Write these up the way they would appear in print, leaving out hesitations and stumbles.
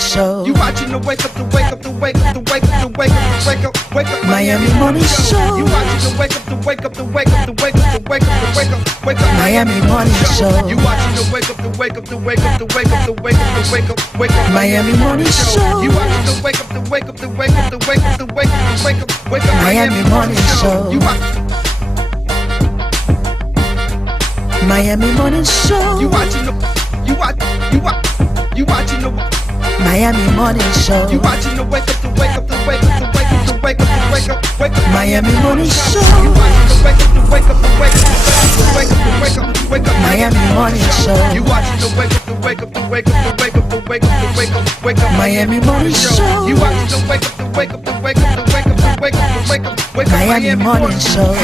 Show. You watching the wake up, the wake up, the wake up, the wake up, the wake up, the wake up, wake up Miami Morning Show. You watching the wake up, the wake up, the wake up, the wake up, the wake up, the wake up, wake up Miami Morning Show. You watching the wake up, the wake up, the wake up, the wake up, the wake up, the wake up, wake up Miami Morning Show. You watching the wake up, the wake up, the wake up, the wake up, the wake up, the wake up, wake up Miami Morning Show. You Miami Morning Show. You watching the Miami Morning Show. You watching the wake up, the wake up, the wake up, the wake up, the wake up, the wake up, wake up Miami Morning Show. You watching the wake up, the wake up, the wake up, the wake up, the wake up, the wake up Miami Morning Show. You watching the wake up, the wake up, the wake up, the wake up, the wake up, the wake up, wake up Miami Morning Show. You watching the wake up, the wake up, the wake up, the wake up, the wake up, the wake up, wake up Miami Morning Show.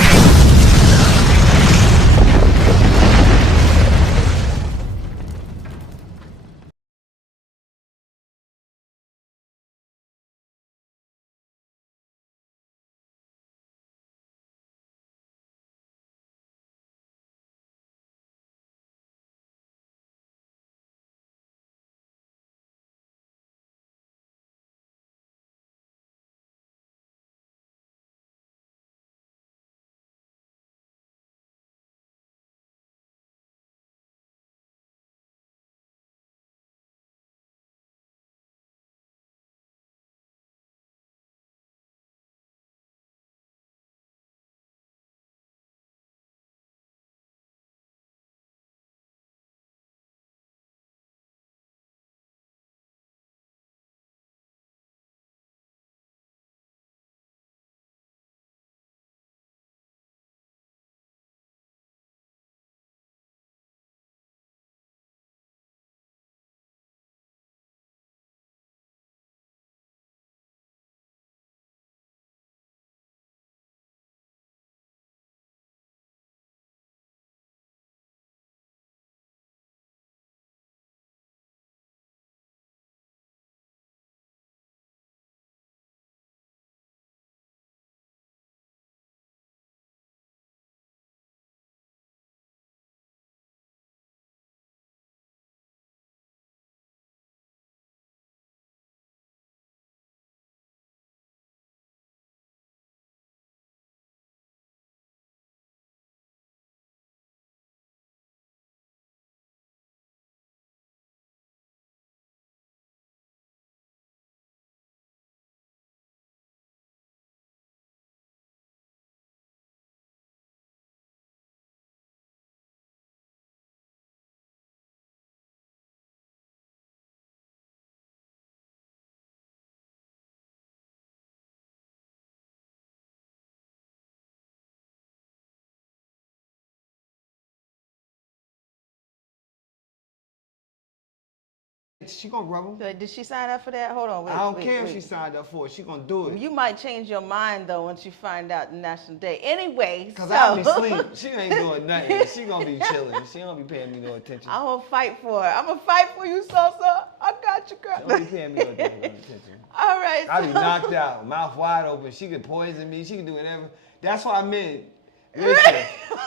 She gonna rub them. Did she sign up for that? Hold on, wait. I don't care if she signed up for it. She gonna do it. You might change your mind though once you find out the National Day. Anyway, Cause I'll be asleep. She ain't doing nothing. She gonna be chilling. She don't be paying me no attention. I'm gonna fight for her. I'm gonna fight for you, Salsa. I got you, girl. She don't be paying me no attention. All right. I be knocked out, mouth wide open. She could poison me. She could do whatever. That's what I meant. Listen,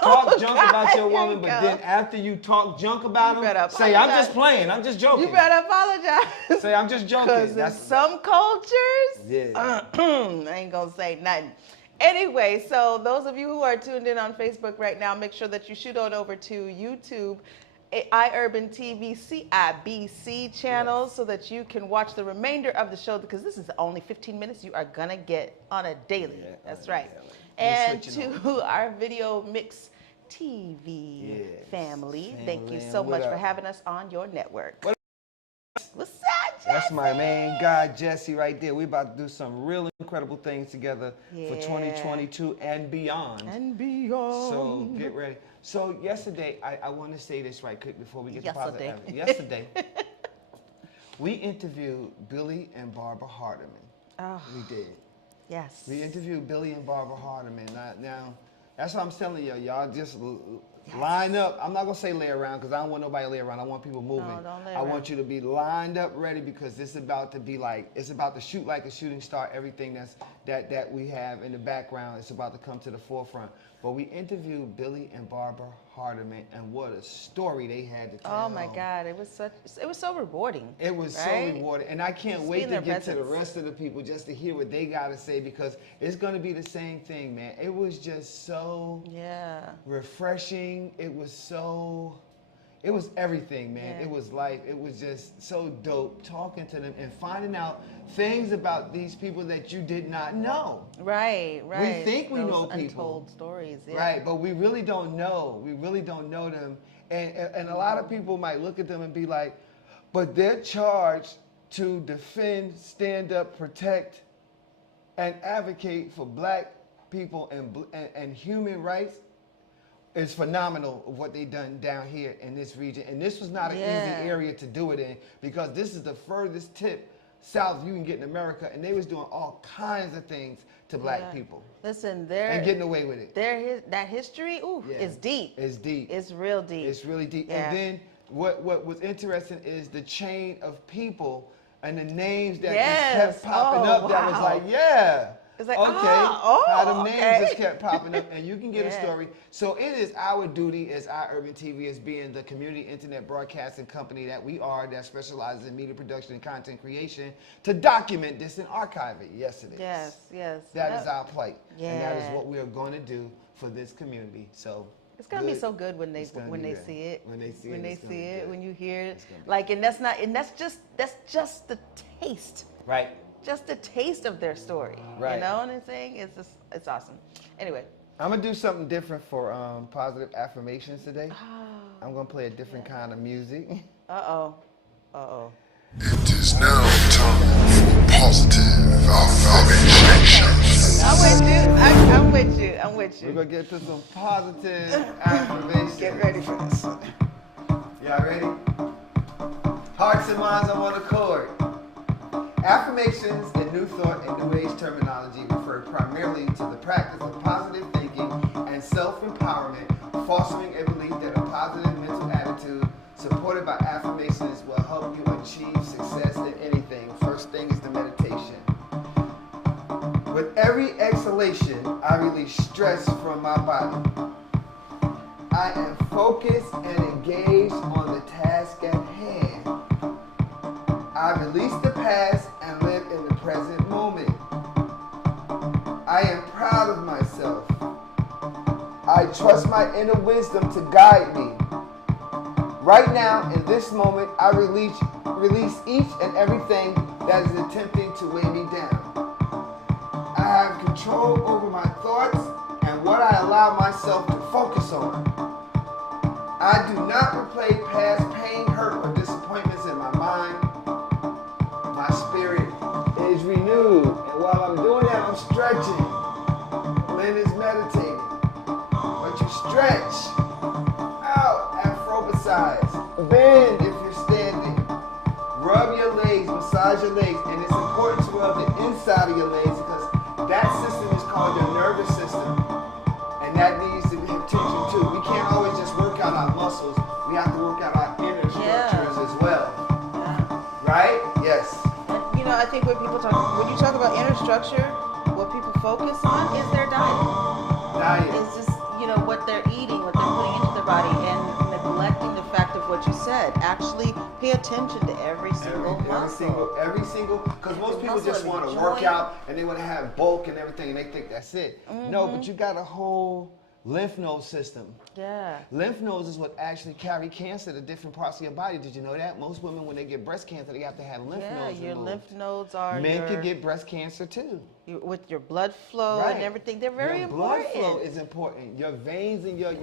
talk junk about your woman, but then after you talk junk about them, say, I'm just playing, I'm just joking. You better apologize. Say, I'm just joking. Because in some cultures, yeah. I ain't going to say nothing. Anyway, so those of you who are tuned in on Facebook right now, make sure that you shoot on over to YouTube, EYEURBANTV CIBC channel, so that you can watch the remainder of the show, because this is only 15 minutes you are going to get on a daily. Yeah, that's right. And to our Video Mix TV family, thank you so much for having us on your network. What's up, Jesse? That's my main guy, Jesse, right there. We about to do some real incredible things together for 2022 and beyond. And beyond. So get ready. So yesterday, I want to say this right quick before we get to positive. Yesterday, we interviewed Billy and Barbara Hardiman. Oh. We did. Yes. We interviewed Billy and Barbara Hardiman. Now, that's what I'm telling y'all. Y'all just line up. I'm not going to say lay around, because I don't want nobody to lay around. I want people moving. No, don't lay I around. want you to be lined up ready, because this is about to be like, it's about to shoot like a shooting star. Everything that we have in the background, it's about to come to the forefront. But we interviewed Billy and Barbara heart of it, and what a story they had to tell. Oh my God, it was so rewarding. It was right? so rewarding, and I can't Just wait being to in get their to the presence. rest of the people just to hear what they got to say, because it's going to be the same thing, man. It was just so refreshing. It was everything, man. Yeah. It was life. It was just so dope talking to them and finding out things about these people that you did not know. Right. We think we Those know people. untold stories. Yeah. Right, but we really don't know. We really don't know them. And a lot of people might look at them and be like, but they're charged to defend, stand up, protect, and advocate for black people and human rights. It's phenomenal of what they've done down here in this region. And this was not an easy area to do it in, because this is the furthest tip south you can get in America, and they was doing all kinds of things to black people. Listen, and getting away with it. That history, is deep. It's deep. It's real deep. It's really deep. Yeah. And then what was interesting is the chain of people and the names that just kept popping up. That was like, It's like, how them names just kept popping up, and you can get a story. So it is our duty as iUrban TV, as being the community internet broadcasting company that we are, that specializes in media production and content creation, to document this and archive it. Yes, it is. Yes. That is our plight, and that is Yeah. what we are going to do for this community. So it's gonna be so good when they see it. When they see it, when you hear it. Like, and that's just the taste. Right. Just a taste of their story. Right. You know what I'm saying? It's awesome. Anyway. I'm gonna do something different for positive affirmations today. I'm gonna play a different kind of music. Uh-oh. It is now time for positive affirmations. I'm with you. We're gonna get to some positive affirmations. Get ready for this. Y'all ready? Hearts and minds on one accord. Affirmations and new thought and new age terminology refer primarily to the practice of positive thinking and self-empowerment, fostering a belief that a positive mental attitude supported by affirmations will help you achieve success in anything. First thing is the meditation. With every exhalation, I release stress from my body. I am focused and engaged on the task at hand. I release the past and live in the present moment. I am proud of myself. I trust my inner wisdom to guide me. Right now, in this moment, I release each and everything that is attempting to weigh me down. I have control over my thoughts and what I allow myself to focus on. I do not replay past pain, hurt, or disappointments in my mind. My spirit is renewed, and while I'm doing that, I'm stretching. Lynn is meditating, but you stretch out, acrobatize, bend if you're standing, rub your legs, massage your legs, and it's important to rub the inside of your legs because that system is called your nervous system, and that needs to be attention too. We can't always just work out our muscles; we have to work out our inner structures as well. Right? Yes. And, I think when you talk about inner structure, what people focus on is their diet. It's just, what they're eating, what they're putting into their body, and neglecting the fact of what you said. Actually pay attention to every single muscle. Every single, because most people muscle just and want to joint. work out and they want to have bulk and everything, and they think that's it. No, but you got a whole lymph node system. Yeah. Lymph nodes is what actually carry cancer to different parts of your body. Did you know that? Most women, when they get breast cancer, they have to have lymph nodes your removed. lymph nodes are Men can get breast cancer too. With your blood flow and everything. They're very important. Blood flow is important. Your veins and your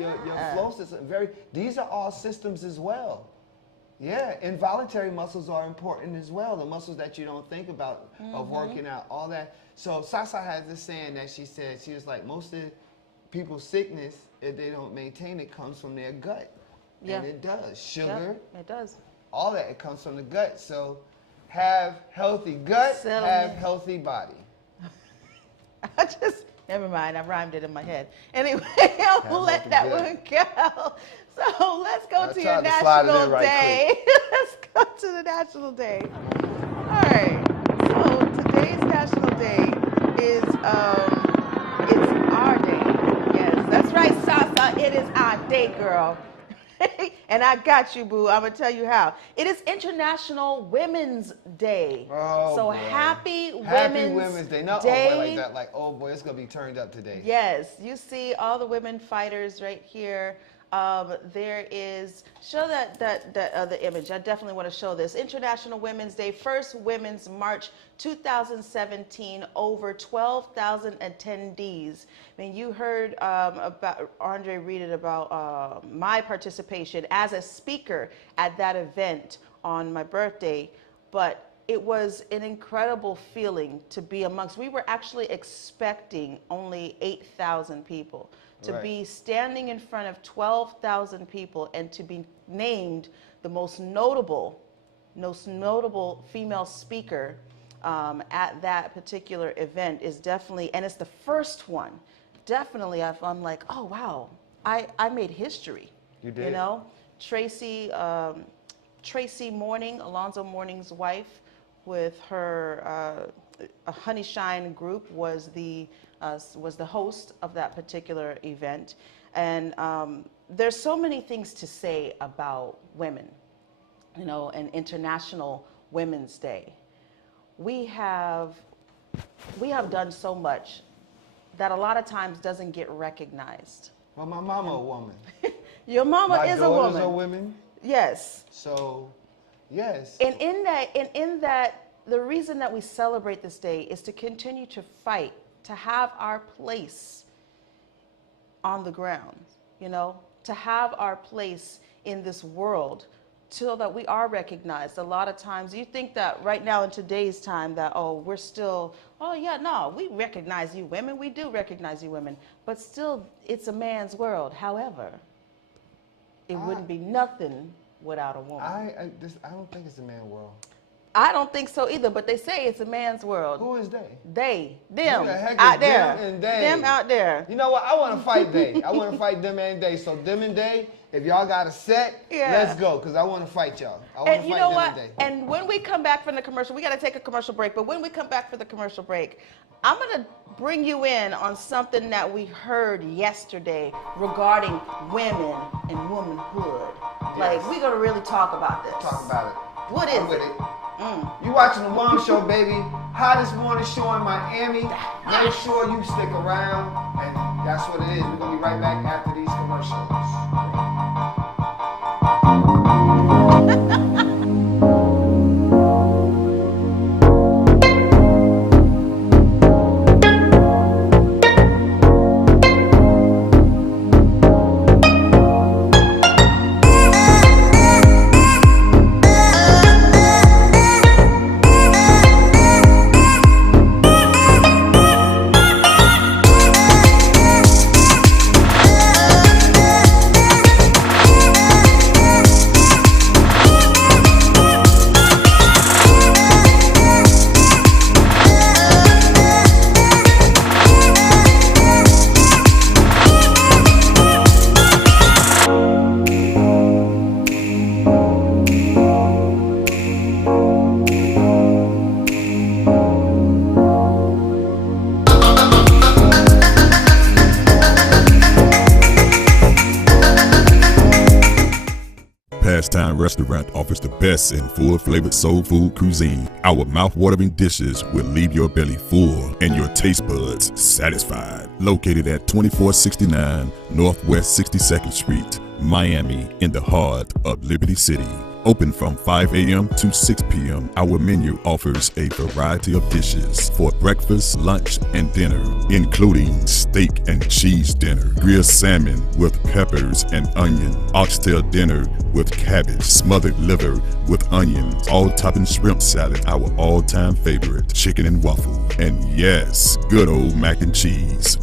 flow system, these are all systems as well. Yeah, involuntary muscles are important as well. The muscles that you don't think about of working out, all that. So Sasa has this saying that she said, she was like, most of people's sickness, if they don't maintain it, comes from their gut. Yeah. And it does. Sugar. Yep, it does. All that, it comes from the gut. So have healthy gut, have healthy body. Never mind, I rhymed it in my head. Anyway, I'll let that one go. So let's go to your national day. Let's go to the national day. All right. So today's national day is it's our day. Yes, that's right, Sasa. It is our day. Day, girl. And I got you, boo. I'm going to tell you how. It is International Women's Day. Oh, so boy. Happy Women's Day. Not oh boy like that. Like, oh boy, it's going to be turned up today. Yes. You see all the women fighters right here. There is, show the image. I definitely want to show this. International Women's Day, first Women's March 2017, over 12,000 attendees. I mean, you heard about Andre read it about my participation as a speaker at that event on my birthday, but it was an incredible feeling to be amongst. We were actually expecting only 8,000 people. To be standing in front of 12,000 people and to be named the most notable female speaker at that particular event is definitely, and it's the first one. Definitely, I'm like, oh wow, I made history. You did. You know, Tracy Morning, Alonzo Morning's wife, with her Honey Shine group was the host of that particular event. And there's so many things to say about women, you know, and International Women's Day. We have done so much that a lot of times doesn't get recognized. Well, my mama a woman. Your mama is a woman. My daughters are women. Yes. So, yes. And in that, the reason that we celebrate this day is to continue to fight, to have our place on the ground, you know, to have our place in this world so that we are recognized. A lot of times you think that right now in today's time that, oh, we're still, oh yeah, no, we recognize you women, we do recognize you women, but still it's a man's world. However, it wouldn't be nothing without a woman. I don't think it's a man's world. I don't think so either, but they say it's a man's world. Who is they? They, them, Who the heck out is there. Them and they? Them out there. You know what? I want to fight they. I want to fight them and they. So them and they, if y'all got a set, let's go, because I want to fight y'all. I want to fight them and they. And when we come back from the commercial, we got to take a commercial break, but when we come back for the commercial break, I'm going to bring you in on something that we heard yesterday regarding women and womanhood. Yes. Like, we're going to really talk about this. Talk about it. What is it? Mm. You watching the Mom Show, baby. Hottest morning show in Miami. Make sure you stick around, and that's what it is. We're going to be right back after these commercials. Restaurant offers the best in full-flavored soul food cuisine. Our mouth-watering dishes will leave your belly full and your taste buds satisfied. Located at 2469 Northwest 62nd Street, Miami, in the heart of Liberty City. Open from 5 a.m. to 6 p.m. Our menu offers a variety of dishes for breakfast, lunch, and dinner, including steak and cheese dinner, grilled salmon with peppers and onion, oxtail dinner with cabbage, smothered liver with onions, all-topping shrimp salad, our all-time favorite, chicken and waffle, and yes, good old mac and cheese.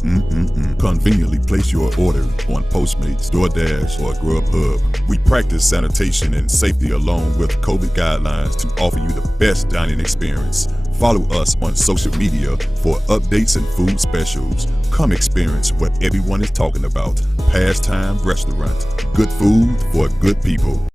Conveniently place your order on Postmates, DoorDash, or Grubhub. We practice sanitation and safety along with COVID guidelines to offer you the best dining experience. Follow us on social media for updates and food specials. Come experience what everyone is talking about. Pastime Restaurant. Good food for good people.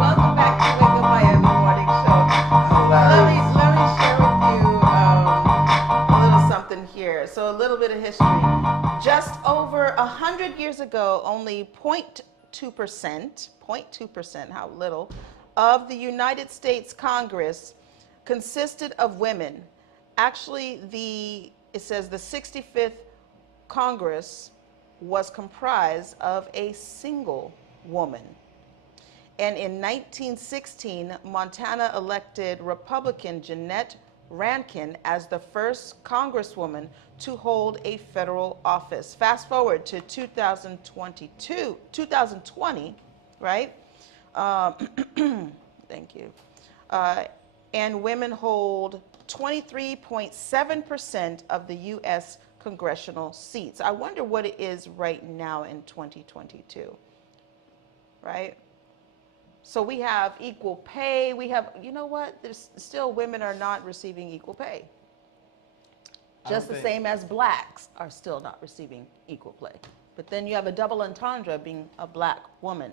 Welcome back to Wake Up Miami Morning Show. Let me share with you a little something here. So a little bit of history. Just over 100 years ago, only 0.2%, how little, of the United States Congress consisted of women. Actually, it says the 65th Congress was comprised of a single woman. And in 1916, Montana elected Republican Jeanette Rankin as the first congresswoman to hold a federal office. Fast forward to 2020, right? Thank you. And women hold 23.7% of the U.S. congressional seats. I wonder what it is right now in 2022, right? So we have equal pay. We have, you know what? There's still women are not receiving equal pay. Just the same as blacks are still not receiving equal pay. But then you have a double entendre being a black woman.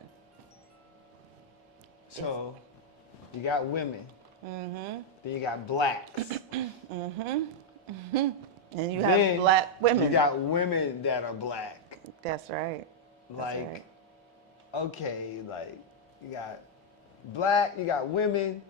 So you got women. Mm-hmm. Then you got blacks. Mm-hmm. Mm-hmm. And you have black women. You got women that are black. That's right. Like, right. Okay, like you got black, you got women,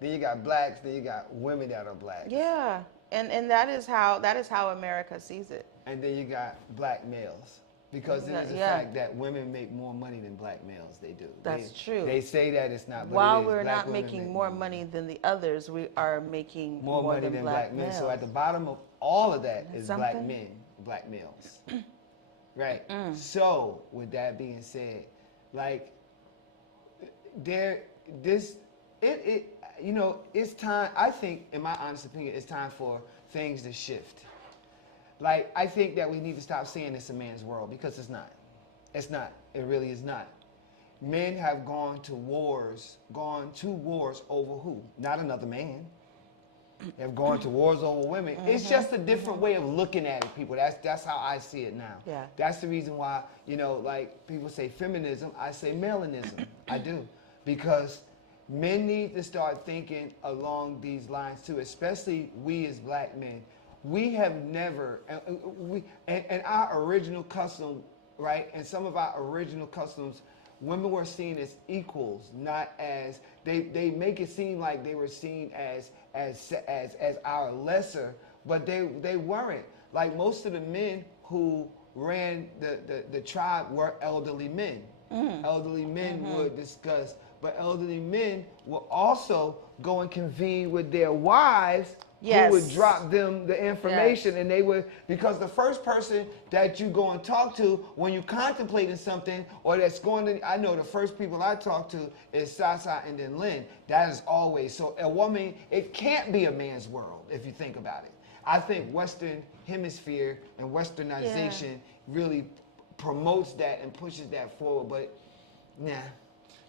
then you got blacks, then you got women that are black. Yeah, and that is how America sees it. And then you got black males. Because it is a fact that women make more money than black males. They do. That's true. They say that it's not. But While it is. we're Black not making more money than the others, we are making more money than black men. So at the bottom of all of that is black men, black males. Right. So with that being said, like it's time. I think, in my honest opinion, it's time for things to shift. Like, I think that we need to stop saying it's a man's world, because it's not. It's not. It really is not. Men have gone to wars over who? Not another man. They've gone to wars over women. Mm-hmm. It's just a different way of looking at it, people. That's how I see it now. Yeah. That's the reason why, like people say feminism, I say melanism. I do. Because men need to start thinking along these lines too, especially we as black men. We have never, and our original custom, right? And some of our original customs, women were seen as equals, not as, they make it seem like they were seen as our lesser, but they weren't. Like, most of the men who ran the tribe were elderly men. Elderly men would discuss, but elderly men will also go and convene with their wives. Yes. Who would drop them the information. Yes. And they would, because the first person that you go and talk to when you're contemplating something, or that's going to, I know the first people I talk to is Sasa and then Lynn. That is always, so a woman, it can't be a man's world if you think about it. I think Western Hemisphere and Westernization really promotes that and pushes that forward, but nah.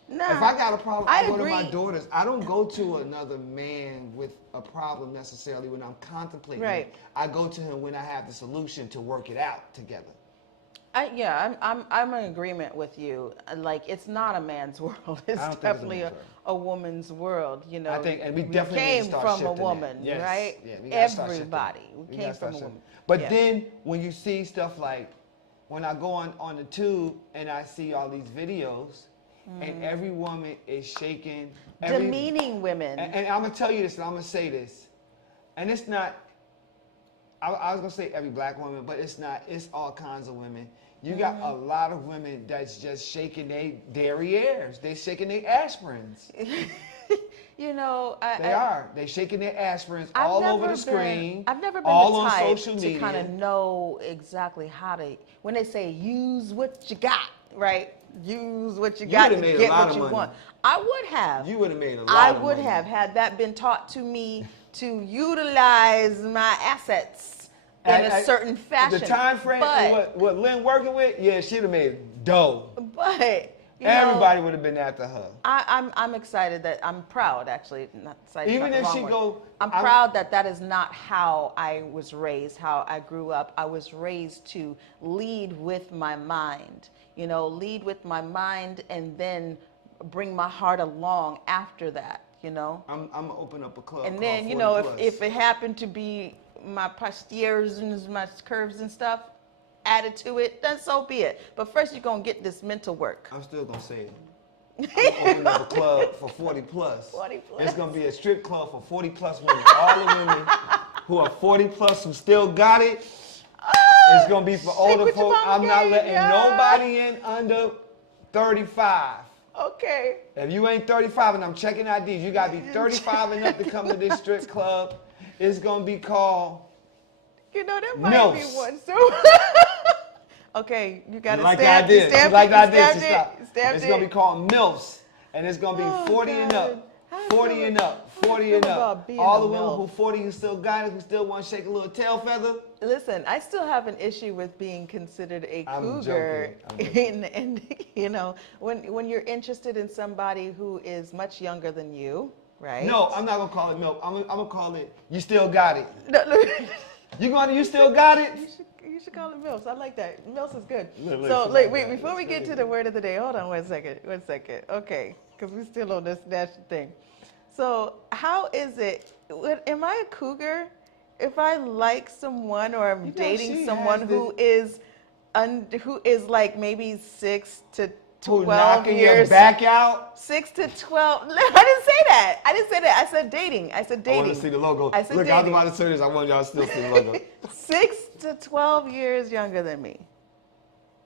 If I got a problem, I go to my daughters. I don't go to another man with a problem necessarily when I'm contemplating. Right. I go to him when I have the solution to work it out together. I'm in agreement with you. Like, it's not a man's world. It's definitely a woman's world. You know, I think, and we definitely came from a woman, yes. Right? Yeah, everybody. We came from a woman. But then when you see stuff like when I go on the tube and I see all these videos, and every woman is shaking. Demeaning women. And I'm going to tell you this, and I'm going to say this. And it's not, I was going to say every black woman, but it's not. It's all kinds of women. You got a lot of women that's just shaking their derrieres. They're shaking their aspirins. You know, They're shaking their aspirins all over the screen. I've never been all the on type social to media. kind of know exactly how to. When they say use what you got, right? Use what you got to get what you want. I would have. You would have made a lot of money. I would have had that been taught to me to utilize my assets in a certain fashion. The time frame, what Lynn working with, yeah, she'd have made dough. But everybody would have been after her. I'm excited that I'm proud, actually. Not excited. Even if she go, I'm proud that is not how I was raised, how I grew up. I was raised to lead with my mind. You know, lead with my mind and then bring my heart along after that. You know. I'm gonna open up a club. And then you know, if it happened to be my posteriors and my curves and stuff added to it, then so be it. But first, you're gonna get this mental work. I'm still gonna say it. I'm gonna open up a club for 40 plus. 40 plus. It's gonna be a strip club for 40 plus women. All the women who are 40 plus who still got it. It's gonna be for older folks. I'm not letting nobody in under 35. Okay. If you ain't 35 and I'm checking IDs, you gotta be 35 and up to come to this strip club. It's gonna be called. You know, there might be one. So. Okay, you gotta like stab it. Stab like it, I stab did. it, stab It's it. gonna be called MILFs, and it's gonna be 40 and up. 40 and up, 40 and up. All the women who 40 who still got it, who still want to shake a little tail feather. Listen, I still have an issue with being considered a cougar. I'm joking. And you know, when you're interested in somebody who is much younger than you, right? No, I'm not gonna call it MILF. I'm gonna call it you still got it. No. You still got it? You should call it MILFs. I like that. MILFs is good. Look, So, wait, before we get to the word of the day, hold on 1 second. 1 second. Okay, because we're still on this national thing. So, how is it? Am I a cougar if I like someone or I'm dating someone who is like maybe 6 to 12 knocking years? your back out? 6 to 12. I didn't say that. I said dating. I said dating. I want to see the logo. I said Look, dating. I was about to say this. I want y'all to still see the logo. 6 to 12 years younger than me.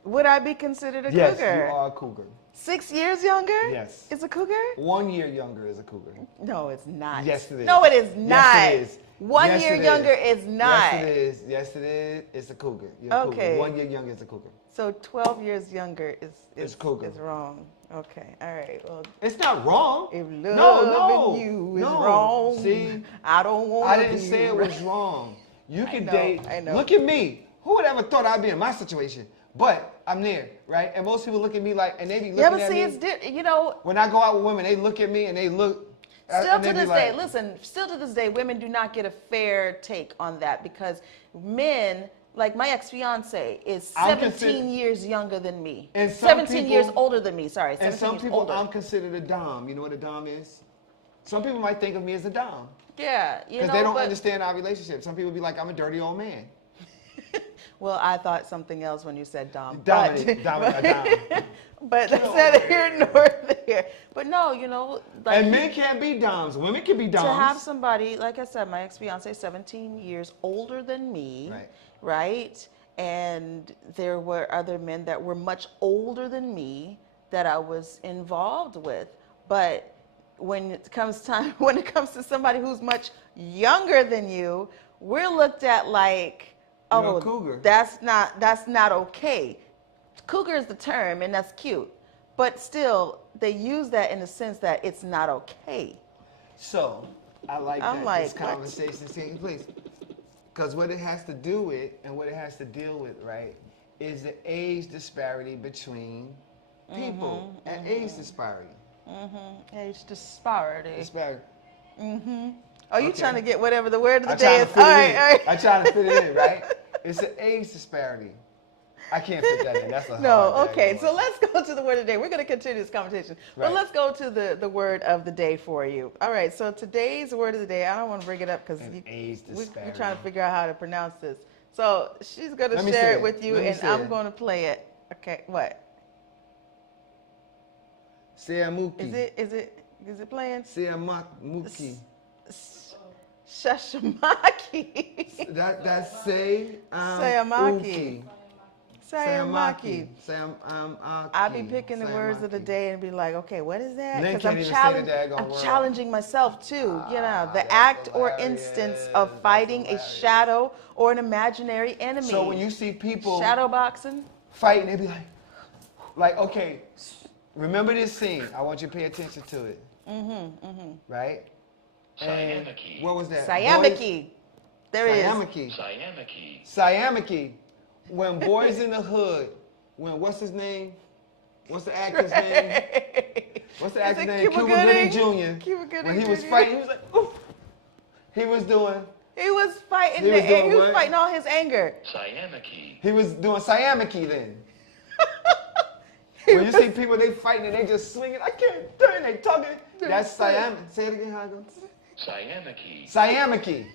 Would I be considered a cougar? Yes, you are a cougar. 6 years younger? Yes. It's a cougar? 1 year younger is a cougar. No, it's not. Yes, it is. No, it is not. Yes, it is. 1 year younger is not. Yes, it is. Yes, it is. It's a cougar. You're a Okay. cougar. 1 year younger is a cougar. So 12 years younger It's cougar. is wrong. Okay, all right. Well, It's not wrong. if loving you is wrong, See, I don't want to I didn't say it was wrong. You can date. I know. Look at me. Who would ever thought I'd be in my situation? But I'm there, right? And most people look at me like, and they be looking yeah, but at see, me. it's you know. When I go out with women, they look at me and they look. Still and to they be this like, day, listen, still to this day, women do not get a fair take on that because men, like my ex-fiance, is 17 years younger than me. And 17 years older than me, sorry. 17 And some years people, older. I'm considered a dom. You know what a dom is? Some people might think of me as a dom. Yeah, you know. Because they don't understand our relationship. Some people be like, I'm a dirty old man. Well, I thought something else when you said dom. Dominant. But that's neither here nor there. But no, you know. Like, and men can't be doms. Women can be doms. to have somebody, like I said, my ex-fiance, 17 years older than me, right? And there were other men that were much older than me that I was involved with. But when it comes to somebody who's much younger than you, we're looked at like, You're a cougar. that's not okay. Cougar is the term, and that's cute. But still, they use that in the sense that it's not okay. So, I like I'm that like, this conversation is taking place. Because what it has to do with and what it has to deal with, right, is the age disparity between people. And age disparity. Age disparity. Disparity. Oh, you trying to get whatever the word of the I'm day trying is? to fit All it right, in. all right. I'm trying to fit it in, right? It's an age disparity. I can't fit that in. That's a No, hard okay. bag. So let's go to the word of the day. We're going to continue this conversation. But Right. let's go to the word of the day for you. All right. So today's word of the day, I don't want to bring it up because An age we're disparity. trying to figure out how to pronounce this. So she's going to Let me share see it it. with you, Let me and see I'm it. going to play it. Okay, what? Siamuki. Is it playing? Siamuki. Shashamaki. That's say Sayamaki. Sayamaki. Sayamaki. I'll be picking the words of the day and be like, okay, what is that? Lynn Because can't even say the daggone I'm word. challenging myself too. You know, the That's act or hilarious. instance of fighting a That's shadow or an imaginary enemy. So when you see people shadow boxing, fighting, they be like, okay, remember this scene. I want you to pay attention to it. Right? And what was that? Sayamaki. There is. Sayamaki. When Boys in the Hood, what's his name? What's the actor's name? What's the actor's name? Cuba Gooding Jr. Cuba Gooding When he was Jr. fighting, he was like, oof. He was fighting. He was fighting all his anger. He was doing Sayamaki then. When you see people, they fighting and they just swinging, I can't turn, they talking. That's Sayamaki. Say it again, how it goes? Sayamaki.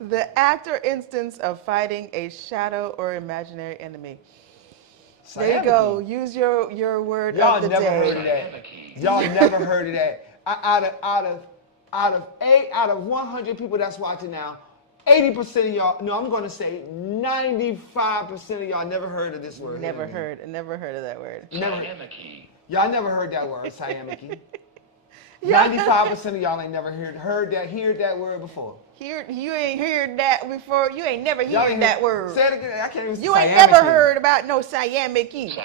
The act or instance of fighting a shadow or imaginary enemy. There you go. Use your word of the day. Y'all never heard of that. Y'all never heard of that. Out of 100 people that's watching now, 80% of y'all, no, I'm going to say 95% of y'all never heard of this word. Never heard of that word. Y'all never heard that word, Sayamaki. 95% of y'all ain't never heard that word before. You ain't heard that before. You ain't never heard that word. Say it again. I can't even. You ain't never heard about no Sayamaki.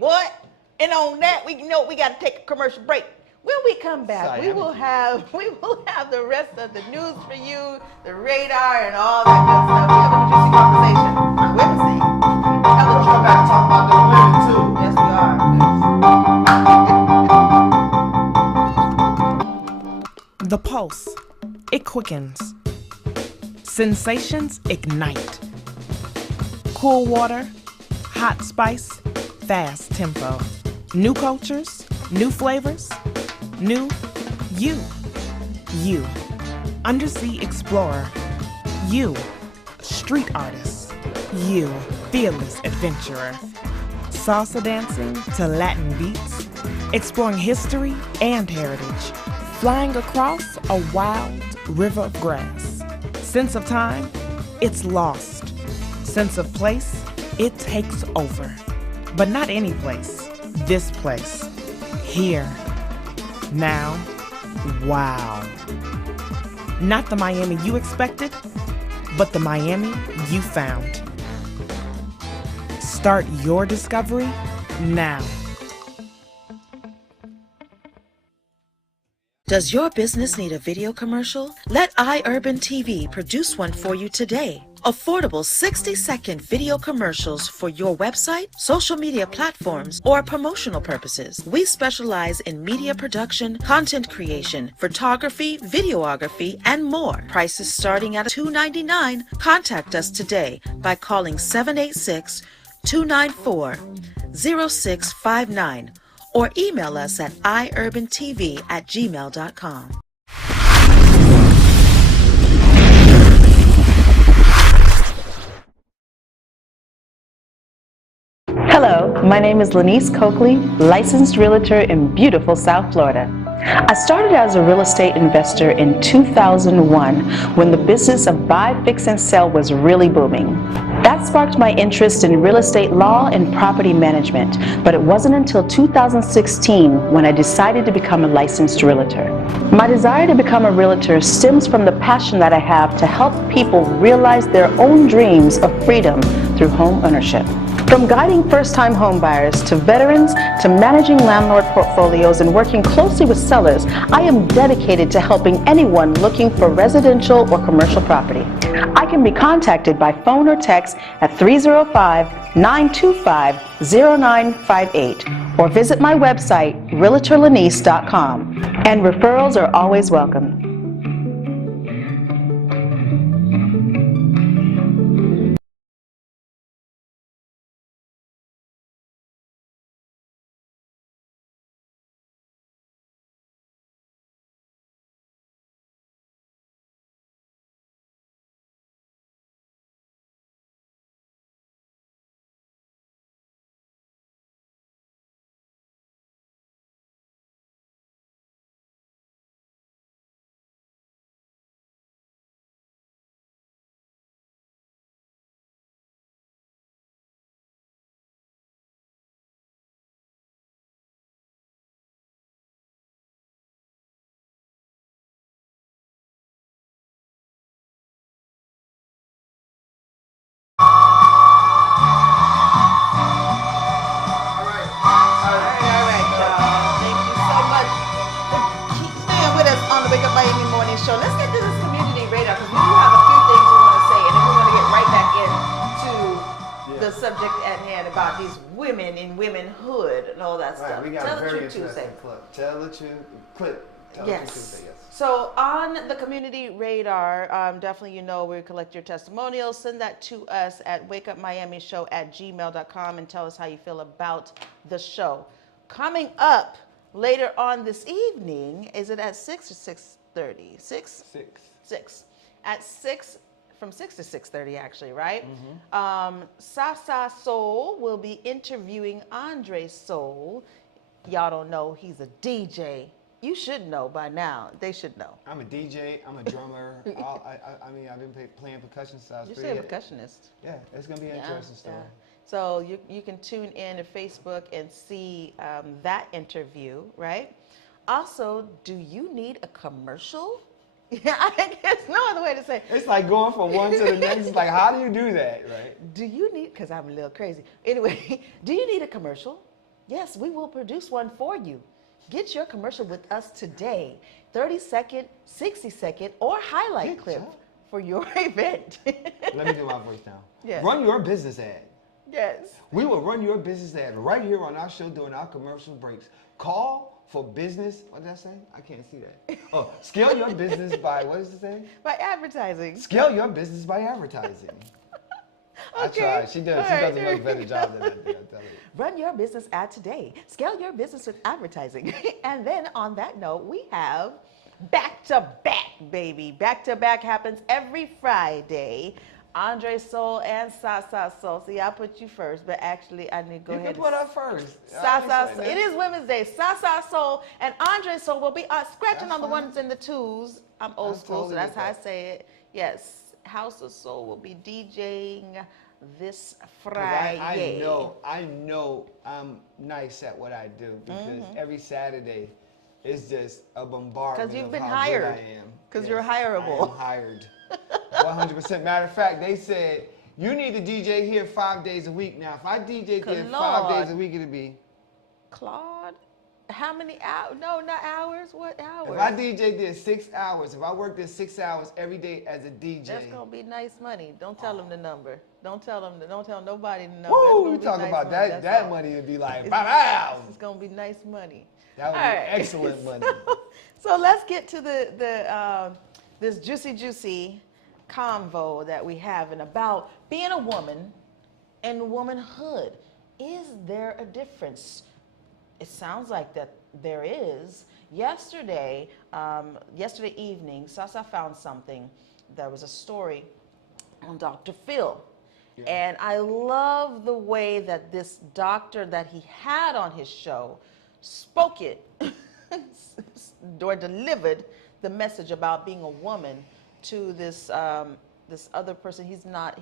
What? And on that, we got to take a commercial break. When we come back, we will have the rest of the news for you, the radar, and all that good stuff. We have an interesting conversation on women's thing. We'll come back and talk about the women too. Yes, we are. The pulse, it quickens. Sensations ignite. Cool water, hot spice, fast tempo. New cultures, new flavors, new you. You, undersea explorer. You, street artist. You, fearless adventurer. Salsa dancing to Latin beats, exploring history and heritage. Flying across a wild river of grass. Sense of time, it's lost. Sense of place, it takes over. But not any place, this place. Here, now, wow. Not the Miami you expected, but the Miami you found. Start your discovery now. Does your business need a video commercial? Let EYEURBANTV produce one for you today. Affordable 60-second video commercials for your website, social media platforms, or promotional purposes. We specialize in media production, content creation, photography, videography, and more. Prices starting at $2.99. Contact us today by calling 786-294-0659. or email us at eyeUrbanTV@gmail.com. Hello, my name is Lanice Coakley, licensed realtor in beautiful South Florida. I started as a real estate investor in 2001 when the business of buy, fix, and sell was really booming. That sparked my interest in real estate law and property management, but it wasn't until 2016 when I decided to become a licensed realtor. My desire to become a realtor stems from the passion that I have to help people realize their own dreams of freedom through home ownership. From guiding first-time home buyers to veterans to managing landlord portfolios and working closely with sellers, I am dedicated to helping anyone looking for residential or commercial property. I can be contacted by phone or text at 305-925-0958 or visit my website, realtorlanice.com. And referrals are always welcome. the subject at hand about these women in womenhood and all that stuff. We got Tell a the very truth Tuesday. interesting clip. Tell the truth. Clip. Tell the truth Tuesday, yes. So on the community radar, definitely, you know, we collect your testimonials. Send that to us at wakeupmiamishow@gmail.com and tell us how you feel about the show. Coming up later on this evening, is it at 6 or 6:30? 6? 6. At 6, from 6 to 6:30 actually, right? Sasa Soul will be interviewing Andre Soul. Y'all don't know, he's a DJ. You should know by now. They should know. I'm a DJ. I'm a drummer. I mean, I've been playing percussion since I was 3 You're a percussionist. Yeah, it's going to be an interesting story. Yeah. So you can tune in to Facebook and see that interview, right? Also, do you need a commercial? Yeah, I guess no other way to say it. It's like going from one to the next. It's like, how do you do that, right? Do you need, because I'm a little crazy. Anyway, do you need a commercial? Yes, we will produce one for you. Get your commercial with us today. 30-second, 60-second, or highlight clip for your event. Let me do my voice now. Yes. Run your business ad. Yes. We will run your business ad right here on our show during our commercial breaks. Call for business. What did I say? I can't see that. Oh, scale your business by, what does it say? By advertising. Scale your business by advertising. Okay. I tried. She does a much better job than I did, I tell you. Run your business ad today. Scale your business with advertising. And then on that note, we have Back to Back, baby. Back to Back happens every Friday. Andre Soul and Sasa Soul. See, I put you first, but actually I need to go ahead. You can put her first. Sasa Soul. It is Women's Day. Sasa Soul and Andre Soul will be scratching on the ones and the twos. I'm old school, so that's how I say it. Yes. House of Soul will be DJing this Friday. I know I'm nice at what I do because every Saturday is just a bombardment. Because you've been of how hired. Good I am. Because you're hireable. I am hired. 100%. Matter of fact, they said you need to DJ here 5 days a week. Now, if I DJ here 5 days a week, it'll be. Claude, how many hours? No, not hours. What hours? If I DJ there 6 hours, if I work there 6 hours every day as a DJ, that's gonna be nice money. Don't tell them the number. Don't tell nobody the number. Woo! You talk about that? That money would be like, wow! It's gonna be nice money. That would be excellent money. So let's get to this juicy convo that we have and about being a woman and womanhood. Is there a difference? It sounds like that there is. Yesterday evening, Sasa found something. There was a story on Dr. Phil. Yeah. And I love the way that this doctor that he had on his show spoke it or delivered the message about being a woman to this this other person. He's not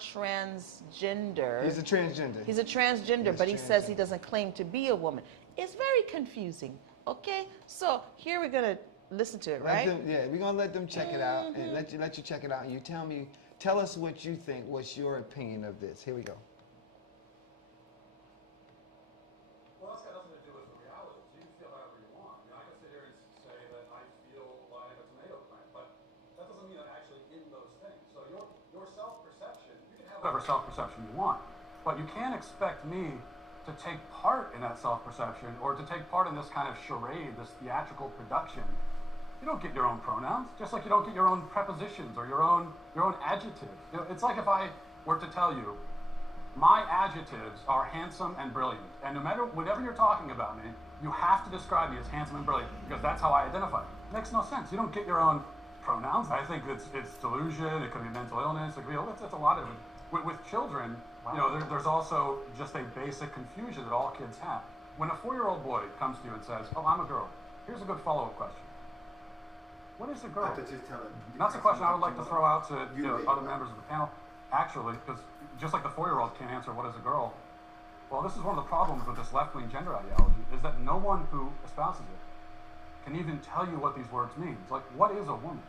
transgender. He's a transgender. He's a transgender, but he says he doesn't claim to be a woman. It's very confusing. Okay, so here we're gonna listen to it, right? We're gonna let them check it out and let you check it out. And you tell us what you think. What's your opinion of this? Here we go. Well, that's got nothing to do with the reality. You can feel however you want. I mean, I can sit here and say that I feel like a tomato plant, but that doesn't mean I'm actually in those things. So your self-perception, you can have whatever self-perception you want, but you can't expect me to take part in that self-perception or to take part in this kind of charade, this theatrical production. You don't get your own pronouns, just like you don't get your own prepositions or your own adjectives. It's like if I were to tell you, my adjectives are handsome and brilliant, and no matter whatever you're talking about me, you have to describe me as handsome and brilliant because that's how I identify. It makes no sense. You don't get your own pronouns. I think it's delusion. It could be mental illness. It could be it's a lot of it. With children, there's also just a basic confusion that all kids have. When a 4-year-old boy comes to you and says, "Oh, I'm a girl," here's a good follow-up question. What is a girl? That's a question I would like to throw out to other members of the panel. Actually, because just like the 4-year-old can't answer what is a girl, well, this is one of the problems with this left-wing gender ideology, is that no one who espouses it can even tell you what these words mean. It's like, what is a woman?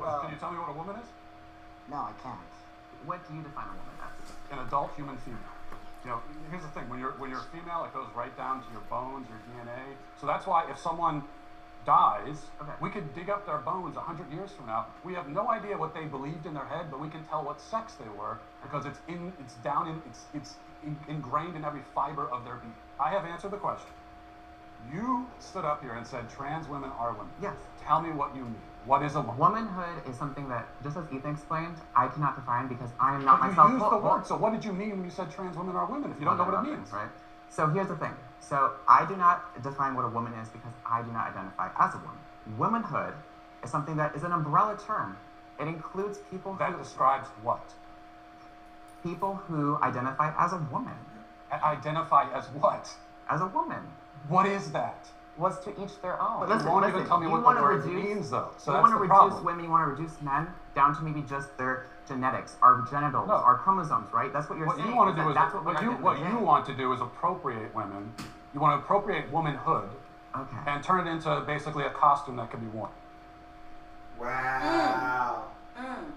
Well, can you tell me what a woman is? No, I can't. What do you define a woman as? An adult human female. Here's the thing, when you're female, it goes right down to your bones, your DNA. So that's why if someone dies, we could dig up their bones 100 years from now. We have no idea what they believed in their head, but we can tell what sex they were because it's ingrained in every fiber of their being. I have answered the question. You stood up here and said trans women are women. Yes. Tell me what you mean. What is a woman? Womanhood is something that, just as Ethan explained, I cannot define because I am not But myself. you used the word, so what did you mean when you said trans women are women if you don't know what it means? Right? So here's the thing. So I do not define what a woman is because I do not identify as a woman. Womanhood is something that is an umbrella term. It includes people who... That describes what? People who identify as a woman. Identify as what? As a woman. What is that? Was to each their own. But listen, you won't even tell me what the word means, though. So you that's want to the reduce problem. women, you want to reduce men down to maybe just their genetics, our genitals, our chromosomes, right? That's what you're saying. What you want to do is that's what you want to do is appropriate women. You want to appropriate womanhood, and turn it into basically a costume that can be worn. Wow.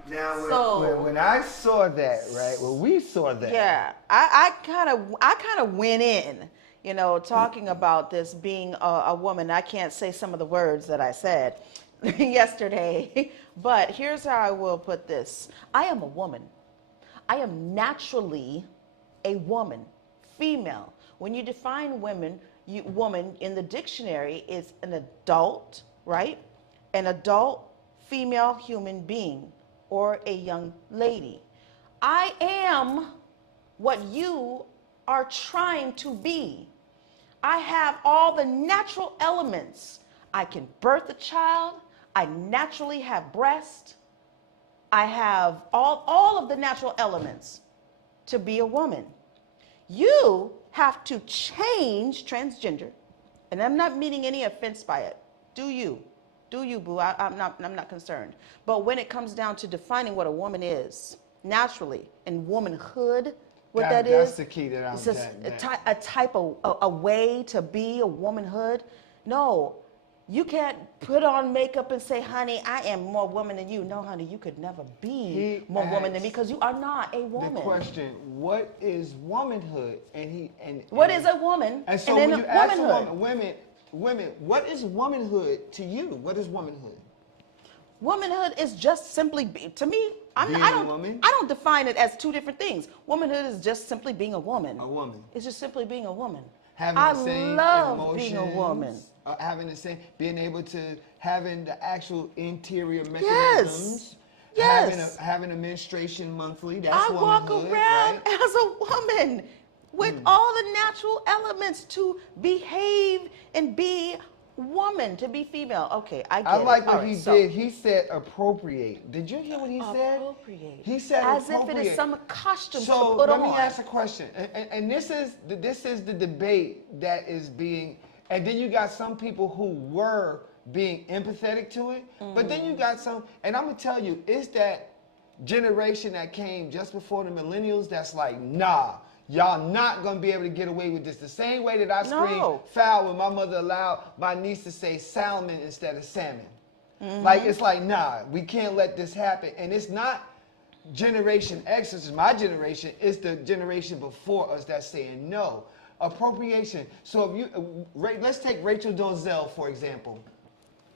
Now, when I saw that, right? When we saw that, yeah, I kind of went in, you know, talking about this being a woman. I can't say some of the words that I said yesterday, but here's how I will put this. I am a woman. I am naturally a woman, female. When you define woman in the dictionary is an adult, right? An adult female human being or a young lady. I am what you are trying to be. I have all the natural elements. I can birth a child. I naturally have breasts. I have all of the natural elements to be a woman. You have to change transgender, and I'm not meaning any offense by it. Do you, boo? I'm not concerned. But when it comes down to defining what a woman is naturally and womanhood, that's the key that I'm just a type of a way to be a womanhood. No, you can't put on makeup and say, honey, I am more woman than you. No, honey, you could never be more woman than me because you are not a woman. The question, what is womanhood? What is a woman? And so when you ask a women, what is womanhood to you? What is womanhood? Womanhood is just simply, to me, I don't define it as two different things. Womanhood is just simply being a woman. A woman. It's just simply being a woman. Having the same love emotions, being a woman. Having the same, being able to, having the actual interior mechanisms. Yes. Having a menstruation monthly. That's I womanhood, walk around right? as a woman with all the natural elements to behave and be woman, to be female. Okay, I get it. I like what he did. He said appropriate. Did you hear what he said? Appropriate. He said as appropriate. if it is some costume to put on. So let me ask a question. And this is the debate that is being, and then you got some people who were being empathetic to it, but then you got some, and I'm gonna tell you, it's that generation that came just before the millennials that's like, nah, y'all not gonna be able to get away with this. The same way that I screamed foul when my mother allowed my niece to say salmon instead of salmon. Like, it's like, nah, we can't let this happen. And it's not Generation X, which is my generation, it's the generation before us that's saying no. Appropriation. So if you, let's take Rachel Dolezal, for example.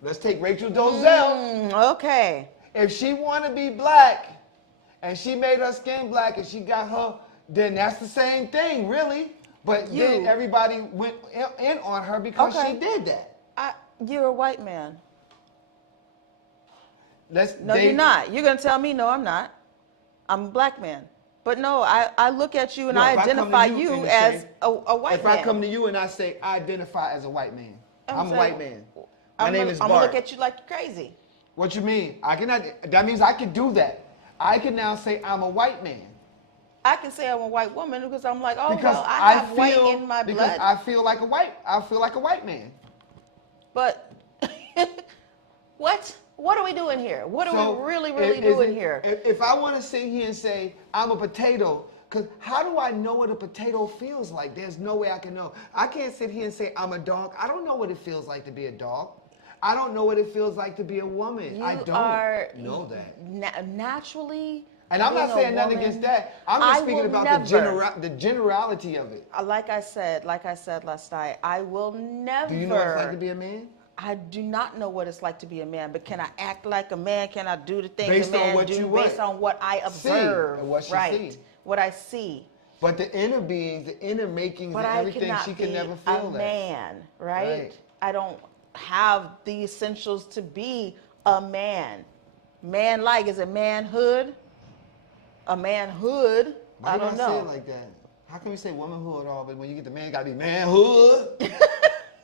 Let's take Rachel Dolezal. Okay. If she want to be black, and she made her skin black, and she got her, then that's the same thing, really. But then everybody went in on her because she did that. You're a white man. No, you're not. You're going to tell me, no, I'm not. I'm a black man. But no, I look at you and I identify you as a white man. If I come to you and I say, I identify as a white man. I'm a white man. My name is Bart. I'm going to look at you like you're crazy. What you mean? That means I can do that. I can now say I'm a white man. I can say I'm a white woman because I'm like, because well, I have white in my blood. Because I feel like a white man. But what are we doing here? What are we really doing here? If I want to sit here and say I'm a potato, because how do I know what a potato feels like? There's no way I can know. I can't sit here and say I'm a dog. I don't know what it feels like to be a dog. I don't know what it feels like to be a woman. I don't know that. Naturally. And I'm not saying nothing against that. I'm just speaking about the generality of it. Like I said last night, I will never. Do you know what it's like to be a man? I do not know what it's like to be a man, but can I act like a man? Can I do the things Based a man on what do you based on what I observe? and what she right. see. What I see. But the inner beings, the inner makings and everything, she can never feel that. Man, right? I don't have the essentials to be a man. Man-like, is it manhood? A manhood? Why I don't know. Say it like that? How can we say womanhood all, but when you get the man, it gotta be manhood?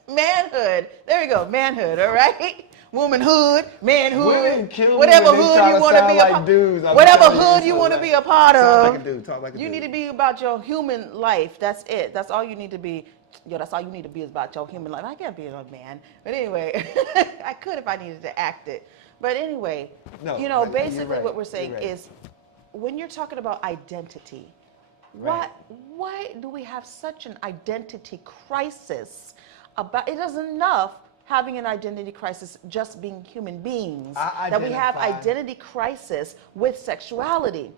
Manhood. There you go. Manhood, all right? Womanhood, manhood, Women kill me whatever when they hood try you to want to sound be like a part dudes. I'm whatever telling you, hood you want to be a part of. Talk like a dude. Talk like a dude. You need to be about your human life. That's it. That's all you need to be. Yo, that's all you need to be is about your human life. I can't be a man. But anyway, I could if I needed to act it. But anyway, basically what we're saying is when you're talking about identity, why do we have such an identity crisis about it? Isn't enough having an identity crisis just being human beings. That we have identity crisis with sexuality,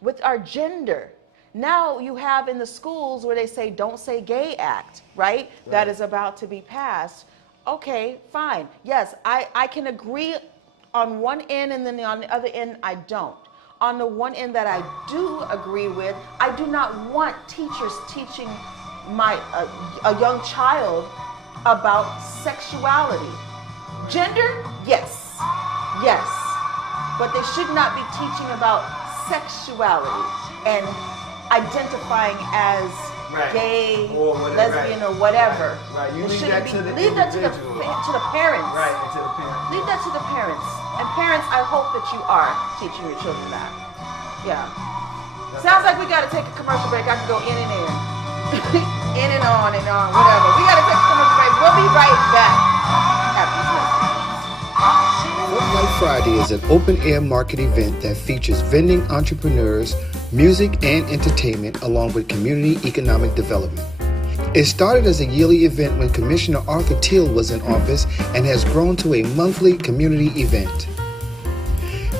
with our gender. Now you have in the schools where they say Don't Say Gay Act, right? That is about to be passed. Okay, fine. Yes, I can agree on one end, and then on the other end I don't. On the one end that I do agree with, I do not want teachers teaching a young child about sexuality. Gender, yes, but they should not be teaching about sexuality and identifying as gay, or lesbian, or whatever. You leave that to the leave that to the parents. Right, to the parents. Leave that to the parents. And parents, I hope that you are teaching your children that. Yeah. Sounds like we got to take a commercial break. I can go in and in. In and on, whatever. We got to take a commercial break. We'll be right back after this message. Folk Life Friday is an open-air market event that features vending entrepreneurs, music and entertainment, along with community economic development. It started as a yearly event when Commissioner Arthur Teal was in office and has grown to a monthly community event.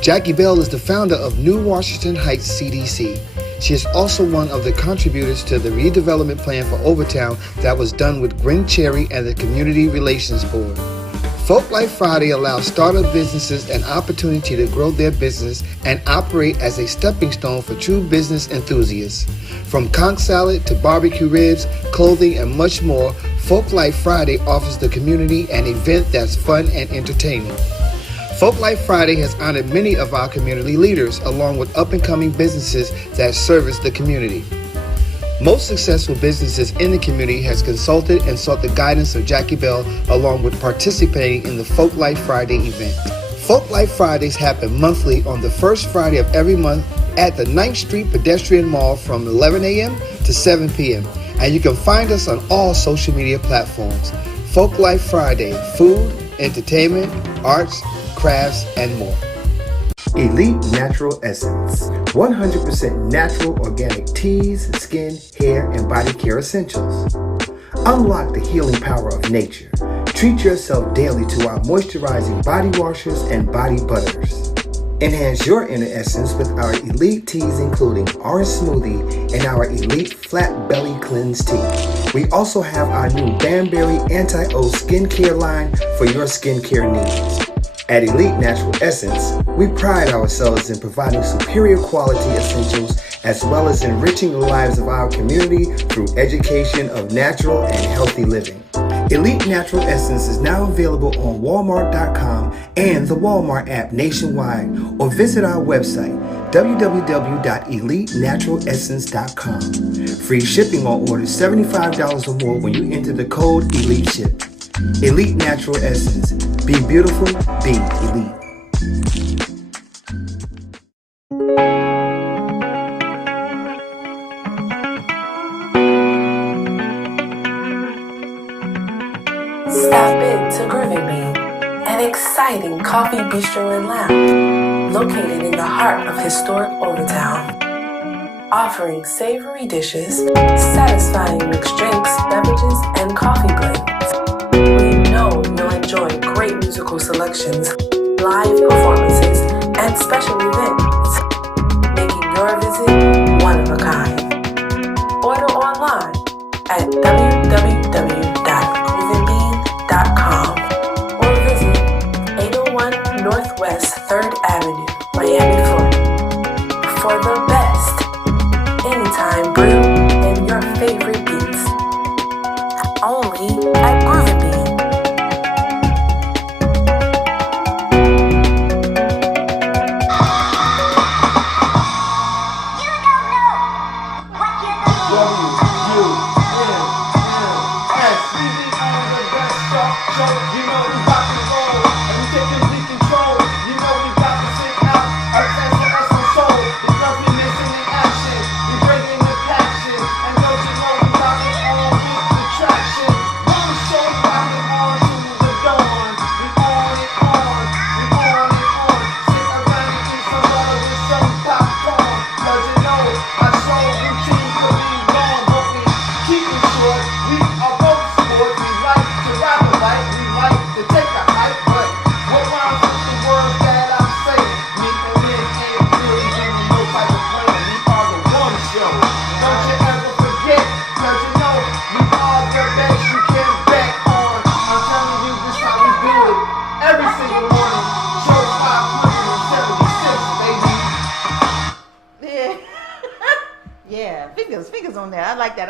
Jackie Bell is the founder of New Washington Heights CDC. She is also one of the contributors to the redevelopment plan for Overtown that was done with Gwen Cherry and the Community Relations Board. Folk Life Friday allows startup businesses an opportunity to grow their business and operate as a stepping stone for true business enthusiasts. From conch salad to barbecue ribs, clothing, and much more, Folk Life Friday offers the community an event that's fun and entertaining. Folk Life Friday has honored many of our community leaders, along with up-and-coming businesses that service the community. Most successful businesses in the community has consulted and sought the guidance of Jackie Bell, along with participating in the Folk Life Friday event. Folk Life Fridays happen monthly on the first Friday of every month at the 9th Street Pedestrian Mall from 11 a.m. to 7 p.m. And you can find us on all social media platforms. Folk Life Friday, food, entertainment, arts, crafts, and more. Elite Natural Essence, 100% natural organic teas, skin, hair, and body care essentials. Unlock the healing power of nature. Treat yourself daily to our moisturizing body washers and body butters. Enhance your inner essence with our elite teas, including Orange Smoothie and our elite Flat Belly Cleanse Tea. We also have our new Banberry Anti-O skincare line for your skincare needs. At Elite Natural Essence, we pride ourselves in providing superior quality essentials as well as enriching the lives of our community through education of natural and healthy living. Elite Natural Essence is now available on Walmart.com and the Walmart app nationwide, or visit our website www.elitenaturalessence.com. Free shipping on orders $75 or more when you enter the code ELITESHIP. Elite Natural Essence. Be beautiful, be elite. Stop into Grooving Bean, an exciting coffee bistro and lounge located in the heart of historic Overtown. Offering savory dishes, satisfying mixed drinks, beverages, and coffee blends. We know you'll enjoy great musical selections, live performances, and special events, making your visit one of a kind. Order online at www.groovinbean.com favorite beats. Only at Groovin' Bean. Fingers on there. I like that.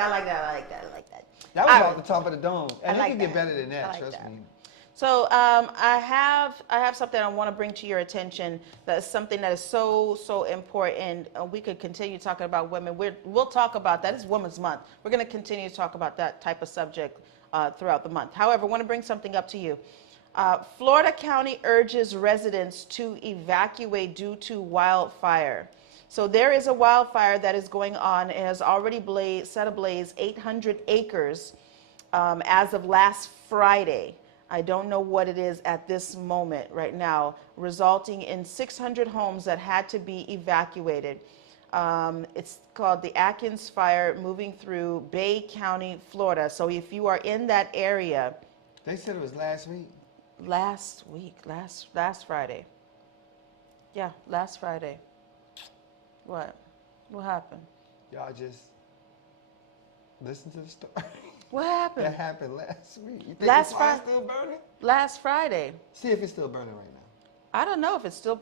That was off the top of the dome, and it could get better than that. Trust me. So I have something I want to bring to your attention. That is something that is so important. We could continue talking about women. We'll talk about that. It's Women's Month. We're going to continue to talk about that type of subject throughout the month. However, I want to bring something up to you. Florida County urges residents to evacuate due to wildfire. So there is a wildfire that is going on. It has already set ablaze 800 acres as of last Friday. I don't know what it is at this moment right now, resulting in 600 homes that had to be evacuated. It's called the Atkins Fire, moving through Bay County, Florida. So if you are in that area. They said it was last week. Last Friday. Yeah, last Friday. What happened? Y'all just listen to the story. What happened? That happened last week. You think the fire's still burning? Last Friday. See if it's still burning right now. I don't know if it's still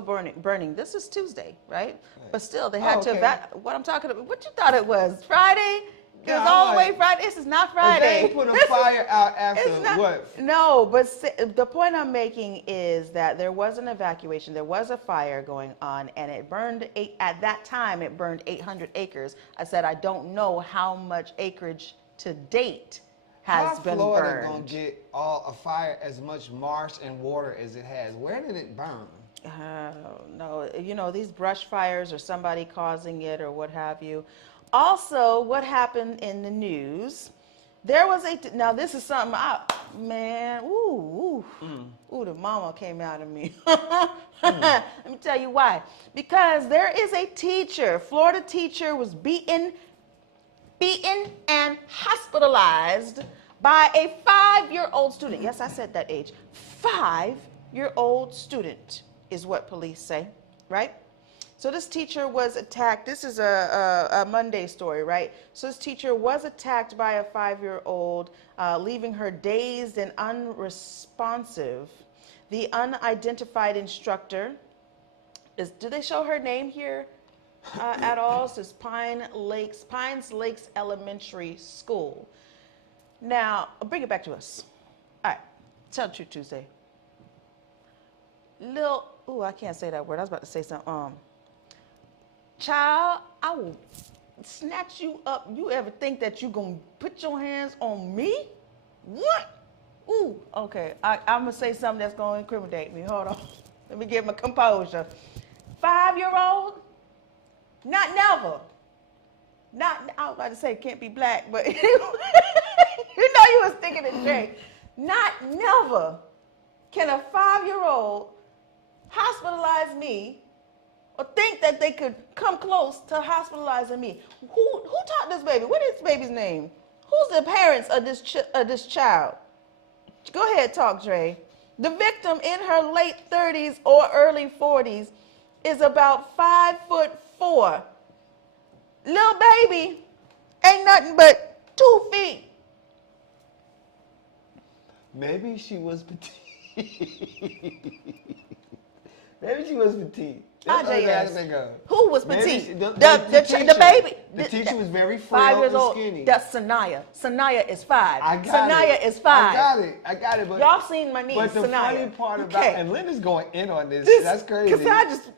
burning. This is Tuesday, right? But still, they had to evacuate. What I'm talking about? What you thought it was? Friday? It was all the way Friday. This is not Friday. They put a fire out after what? No, but the point I'm making is that there was an evacuation. There was a fire going on, and it burned at that time. It burned 800 acres. I said I don't know how much acreage to date has been Florida burned. Gonna get a fire as much marsh and water as it has? Where did it burn? No, you know, these brush fires or somebody causing it or what have you. Also, what happened in the news, there was now this is something the mama came out of me. Let me tell you why. Because there is a teacher, Florida teacher was beaten and hospitalized by a 5-year-old student. Yes, I said that age. 5-year-old student is what police say, right? So this teacher was attacked. This is a Monday story, right? So this teacher was attacked by a 5-year-old, leaving her dazed and unresponsive. The unidentified instructor do they show her name here at all? It says Pines Lakes Elementary School. Now, I'll bring it back to us. All right, Tell the Truth Tuesday. I can't say that word. I was about to say something. Child, I will snatch you up. You ever think that you gonna put your hands on me? What? Ooh, okay. I'm gonna say something that's gonna incriminate me. Hold on. Let me get my composure. 5-year-old? Not never. I was about to say can't be black, but you know you was thinking of Jay. Not never can a 5-year-old hospitalize me or think that they could come close to hospitalizing me. Who taught this baby? What is this baby's name? Who's the parents of this child? Go ahead, talk, Dre. The victim in her late 30s or early 40s is about 5'4". Little baby ain't nothing but 2 feet. Maybe she was petite. Maybe she was petite. That's the only thing I can IJS. think of. Who was Maybe petite? the The baby. The teacher was very 5 frail years and old. skinny. That's Sanaya. Sanaya is 5. I got Sanaya it. is 5. I got it. But y'all seen my niece, But the Sanaya. funny part about and Linda's going in on this. That's crazy. Because I just.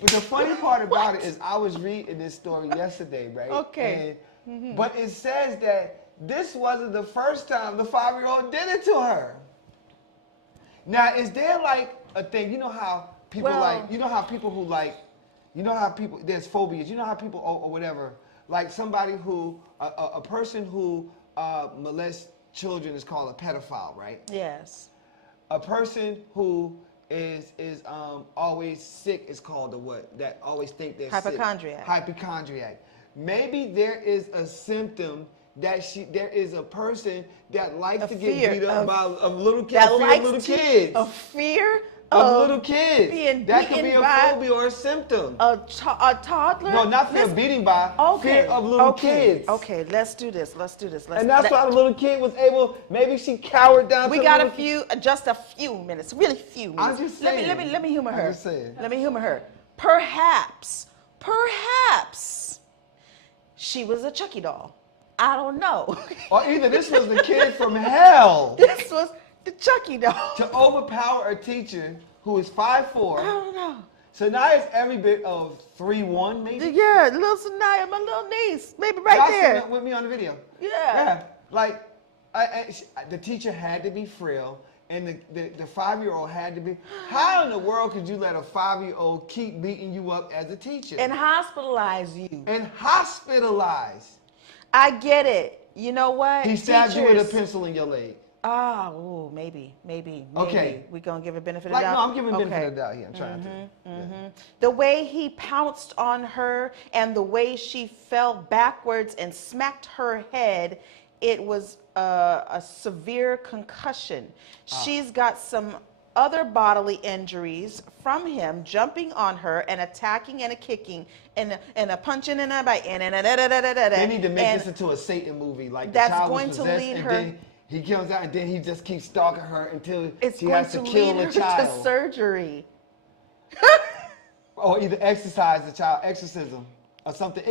But the funny part about it is I was reading this story yesterday, right? Okay. And, But it says that this wasn't the first time the 5-year-old did it to her. Now, is there like a thing? You know how people there's phobias. You know how people or whatever, like somebody who a person who molests children is called a pedophile, right? Yes. A person who is always sick is called a what? That always think they're Hypochondriac. sick. Hypochondriac. Maybe there is a symptom that there is a person that likes to get beat up by a little kid. A fear of little kids. Being that could be a by phobia or a symptom. A toddler? No, not fear of beating by. Fear of little kids. Okay, let's do this. And that's why the little kid was able. Maybe she cowered down. We got just a few minutes, really few minutes. I'm just saying. Let me humor her. I'm just saying. Let me humor her. Perhaps she was a Chucky doll. I don't know. Or either this was the kid from hell. This was the Chucky doll. To overpower a teacher who is 5'4". I don't know. Sanaya's every bit of 3'1", maybe. Yeah, little Sanaya, my little niece, maybe right Y'all there. seen it with me on the video. Yeah. Like, the teacher had to be frail, and the 5-year-old had to be. How in the world could you let a 5-year-old keep beating you up as a teacher? And hospitalize you. I get it. You know what? He stabbed you with a pencil in your leg. Oh, maybe. Okay. We're going to give a benefit of the doubt? No, I'm giving benefit of the doubt here. I'm trying to. Yeah. The way he pounced on her and the way she fell backwards and smacked her head, it was a severe concussion. She's got some other bodily injuries from him jumping on her and attacking and a kicking and a punching and a biting and a da-da-da-da-da-da. They need to make this into a Satan movie. Like the that's child going was to possessed, lead and her. then he comes out and then he just keeps stalking her until It's she going has to to kill lead the her child. to surgery. Or either exercise the child, exorcism, or something.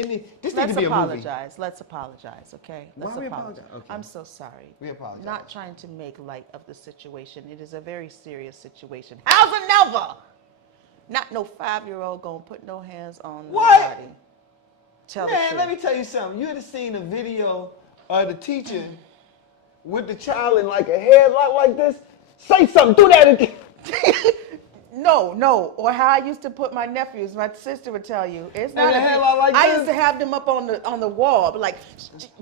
This needs to be a movie. Let's apologize, okay? Why we apologize? Okay. I'm so sorry. We apologize. Not trying to make light of the situation. It is a very serious situation. How's it never? Not no 5-year-old gonna put no hands on nobody. Tell the Man, truth. let me tell you something. You had seen a video of the teacher with the child in like a headlock like this. Say something. Do that again. No. Or how I used to put my nephews. My sister would tell you. It's not. I used to have them up on the wall, but like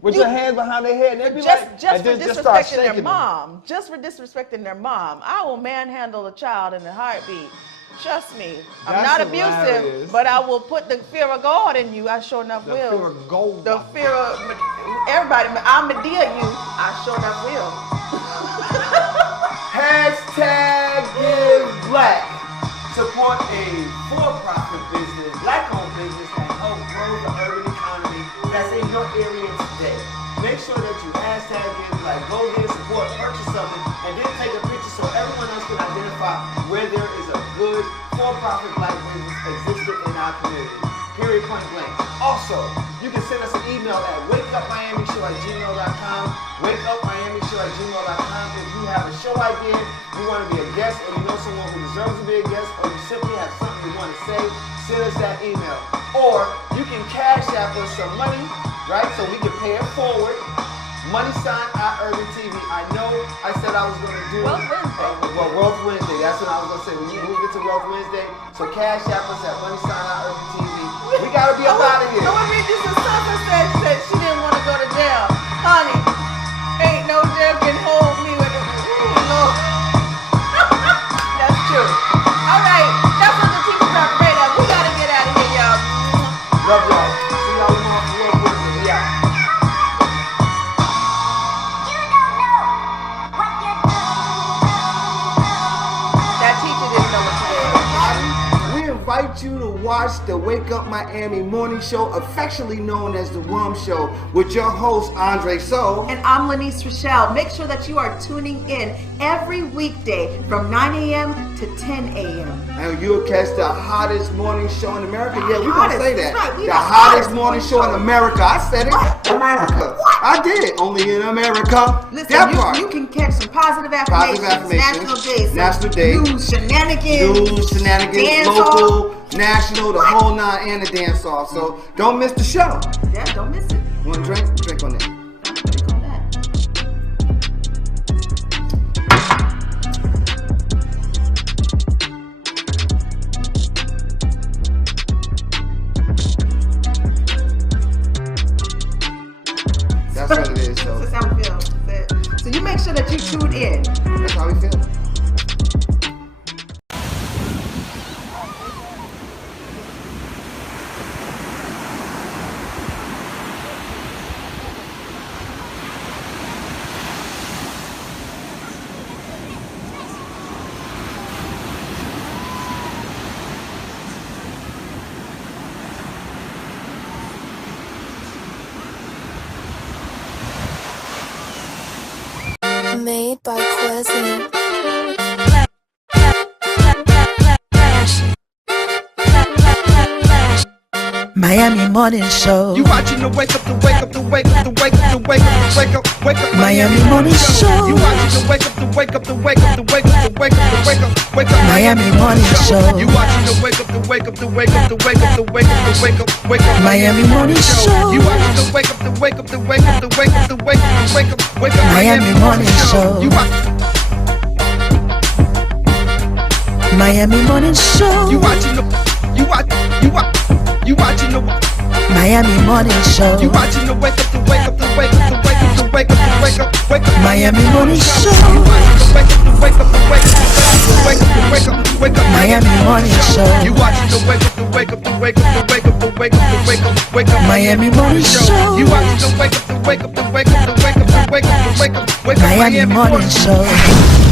with your hands behind their head. And they'd be just like, for disrespecting their mom. Just for disrespecting their mom. I will manhandle a child in a heartbeat. Trust me. I'm not abusive, but I will put the fear of God in you. I sure enough will. The fear of God. The fear of everybody. I'll Medea you. I sure enough will. #GiveBlack. Support a for-profit business, black-owned business that helps grow the urban economy that's in your area today. Make sure that you #GiveBlack. Go there, support, purchase something, and then take a picture so everyone else can identify where there is a good for-profit black business existing in our community. Period, point blank. Also, you can send us an email at wakeupmiamishow@gmail.com. Wakeupmiamishow@gmail.com. If you have a show idea, you want to be a guest, or you know someone who deserves to be a guest, or you simply have something you want to say, send us that email. Or you can cash app us some money, right? So we can pay it forward. @UrbanTV. I know I said I was going to do Wealth Wednesday. That's what I was going to say. When you moved it to Wealth Wednesday, so cash app us at @UrbanTV. We got to be up out of here. I want to read this as Summer said she didn't want to go to jail. Honey, ain't no jail can hold me with it. Lord. That's true. All right, that's what the teachers are afraid of. We got to get out of here, y'all. Love y'all. See y'all tomorrow for Wealth Wednesday. We out. That teacher didn't know what to do. We invite you to watch the Wake Up Miami morning show, affectionately known as the WUM Show, with your host, Andre So. And I'm Lanice Rochelle. Make sure that you are tuning in every weekday from 9 a.m. to 10 a.m. And you'll catch the hottest morning show in America. Yeah, we're going to say that. Right, the hottest morning show in America. I said it. America. I did. Only in America. Listen, you can catch some positive affirmations. National days. News, shenanigans. Local, national, the whole nine, and the dance off. So don't miss the show. Yeah, don't miss it. You want a drink? Drink on that. Drink on that. That's what it is. So that's how we feel. So you make sure that you tune in. That's how we feel. Made by Quezzy. Miami Morning Show. You watching the wake up, the wake up, the wake up, the wake up, the wake up, the wake up, wake up. Miami Morning Show. You watching the wake up, the wake up, the wake up, the wake up, the wake up, the wake up, wake up. Miami Morning Show. You watching the wake up, the wake up, the wake up, the wake up, the wake up, the wake up, wake up. Miami Morning Show. You watching the wake up, the wake up, the wake up, the wake up, the wake up, the wake up, wake up. Miami Morning Show. You Miami Morning Show. You watching the Miami Morning Show. You watching the wake up, the wake up, the wake up, the wake up, the wake up, the wake up, wake up. Miami Morning Show. You watching the wake up, the wake up, the wake up, the wake up, the wake up, the wake up. Miami Morning Show. You watching the wake up, the wake up, the wake up, the wake up, the wake up, the wake up, wake up. Miami Morning Show. You watching the wake up, the wake up, the wake up, the wake up, the wake up, the wake up, wake up. Miami Morning Show.